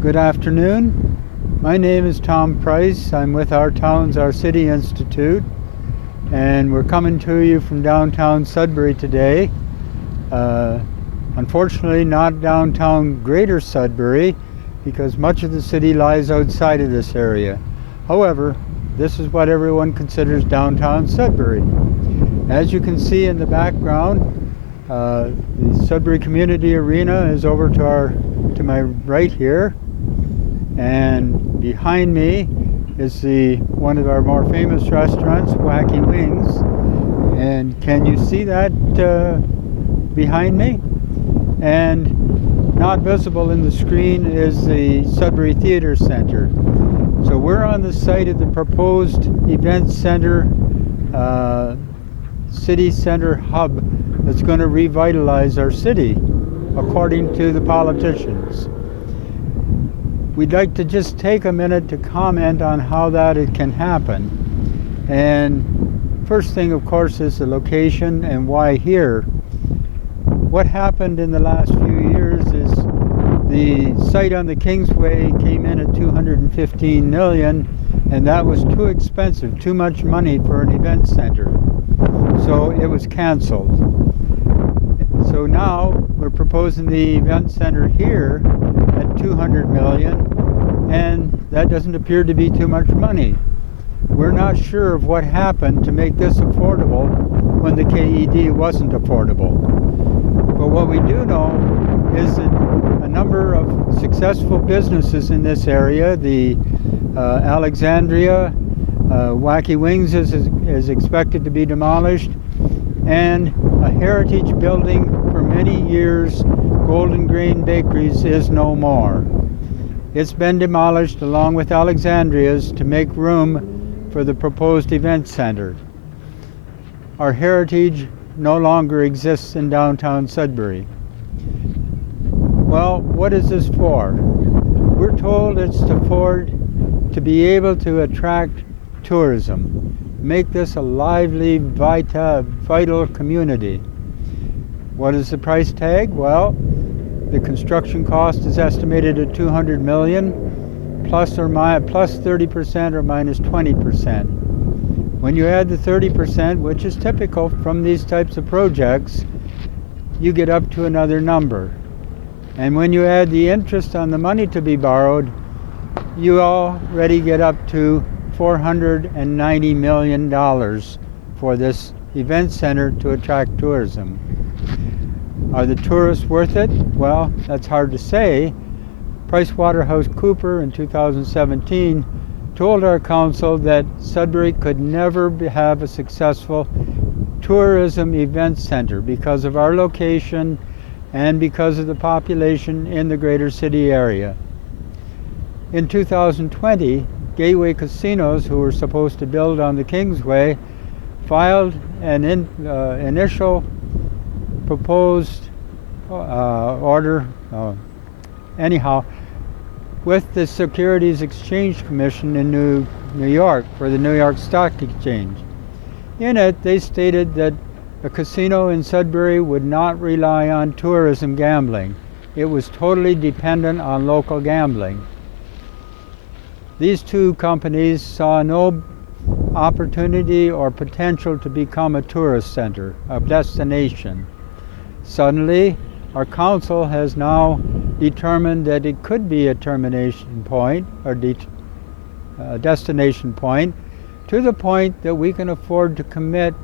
Good afternoon. My name is Tom Price. I'm with Our Towns, Our City Institute, and we're coming to you from downtown Sudbury today. Unfortunately, not downtown Greater Sudbury, because much of the city lies outside of this area. However, this is what everyone considers downtown Sudbury. As you can see in the background, the Sudbury Community Arena is over to my right here, and behind me is one of our more famous restaurants, Wacky Wings. And can you see that behind me? And not visible in the screen is the Sudbury Theater Center. So we're on the site of the proposed event center, city center hub that's going to revitalize our city, according to the politicians. We'd like to just take a minute to comment on how that it can happen. And first thing, of course, is the location and why here. What happened in the last few years is the site on the Kingsway came in at $215 million, and that was too expensive, too much money for an event center. So it was canceled. So now we're proposing the event center here at $200 million, and that doesn't appear to be too much money. We're not sure of what happened to make this affordable when the KED wasn't affordable. But what we do know is that a number of successful businesses in this area, the Alexandria, Wacky Wings is expected to be demolished, and a heritage building for many years, Golden Grain Bakeries, is no more. It's been demolished along with Alexandria's to make room for the proposed event center. Our heritage no longer exists in downtown Sudbury. Well, what is this for? We're told it's to be able to attract tourism, make this a lively, vital community. What is the price tag? Well, the construction cost is estimated at $200 million, plus 30% or minus 20%. When you add the 30%, which is typical from these types of projects, you get up to another number. And when you add the interest on the money to be borrowed, you already get up to $490 million for this event center to attract tourism. Are the tourists worth it? Well, that's hard to say. PricewaterhouseCoopers in 2017 told our council that Sudbury could never have a successful tourism event center because of our location and because of the population in the greater city area. In 2020, Gateway Casinos, who were supposed to build on the Kingsway, filed an initial proposed order, with the Securities Exchange Commission in New York for the New York Stock Exchange. In it, they stated that a casino in Sudbury would not rely on tourism gambling. It was totally dependent on local gambling. These two companies saw no opportunity or potential to become a tourist center, a destination. Suddenly, our council has now determined that it could be a termination point or destination point, to the point that we can afford to commit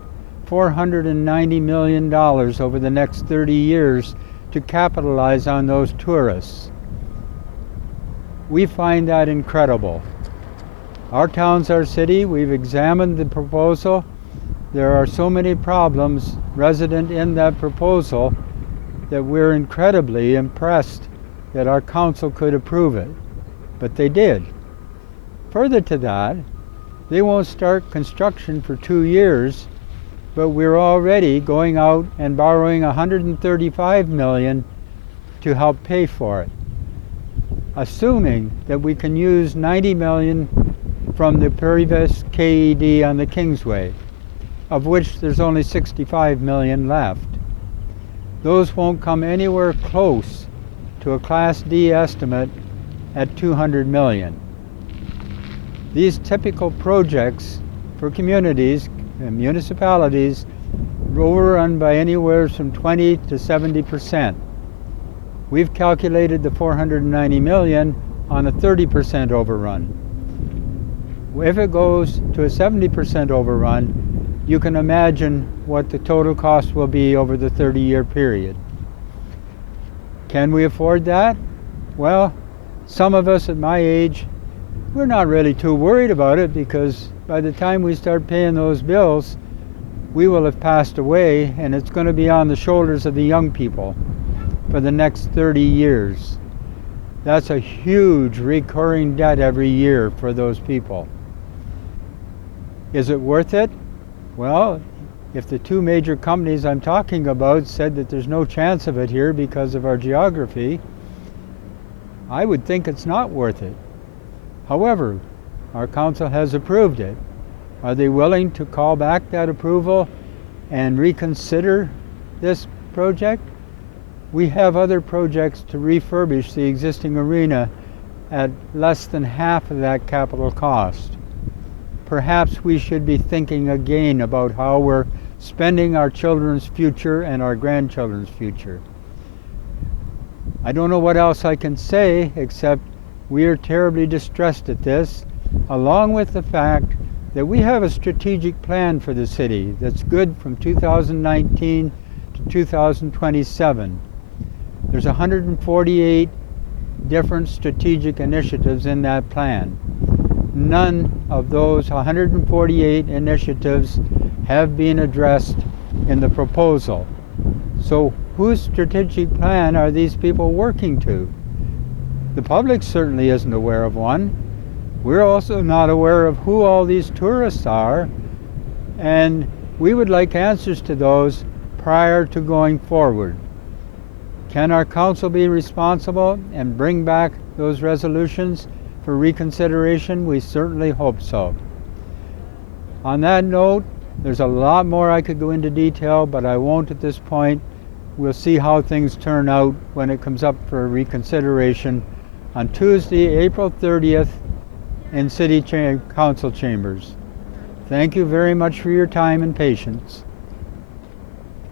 $490 million over the next 30 years to capitalize on those tourists. We find that incredible. Our Towns, Our City, we've examined the proposal. There are so many problems resident in that proposal that we're incredibly impressed that our council could approve it. But they did. Further to that, they won't start construction for 2 years, but we're already going out and borrowing $135 million to help pay for it, assuming that we can use $90 million from the previous KED on the Kingsway, of which there's only $65 million left. Those won't come anywhere close to a Class D estimate at $200 million. These typical projects for communities and municipalities overrun by anywhere from 20 to 70%. We've calculated the $490 million on a 30% overrun. If it goes to a 70% overrun, you can imagine what the total cost will be over the 30-year period. Can we afford that? Well, some of us at my age, we're not really too worried about it, because by the time we start paying those bills, we will have passed away, and it's going to be on the shoulders of the young people for the next 30 years. That's a huge recurring debt every year for those people. Is it worth it? Well, if the two major companies I'm talking about said that there's no chance of it here because of our geography, I would think it's not worth it. However, our council has approved it. Are they willing to call back that approval and reconsider this project? We have other projects to refurbish the existing arena at less than half of that capital cost. Perhaps we should be thinking again about how we're spending our children's future and our grandchildren's future. I don't know what else I can say, except we are terribly distressed at this, along with the fact that we have a strategic plan for the city that's good from 2019 to 2027. There's 148 different strategic initiatives in that plan. None of those 148 initiatives have been addressed in the proposal. So whose strategic plan are these people working to? The public certainly isn't aware of one. We're also not aware of who all these tourists are, and we would like answers to those prior to going forward. Can our council be responsible and bring back those resolutions for reconsideration? We certainly hope so. On that note, there's a lot more I could go into detail, but I won't at this point. We'll see how things turn out when it comes up for reconsideration on Tuesday, April 30th in City Council chambers. Thank you very much for your time and patience.